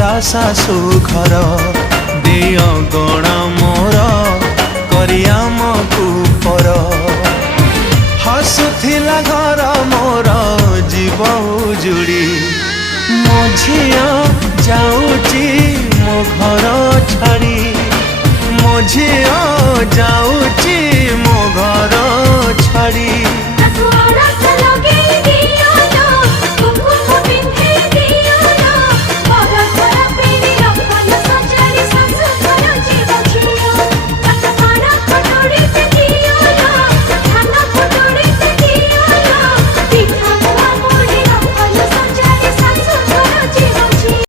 ता शाशु घर देय गणा मोर करियामकु पर हसुथिला घर मोर जीव उजुड़ी मो झिया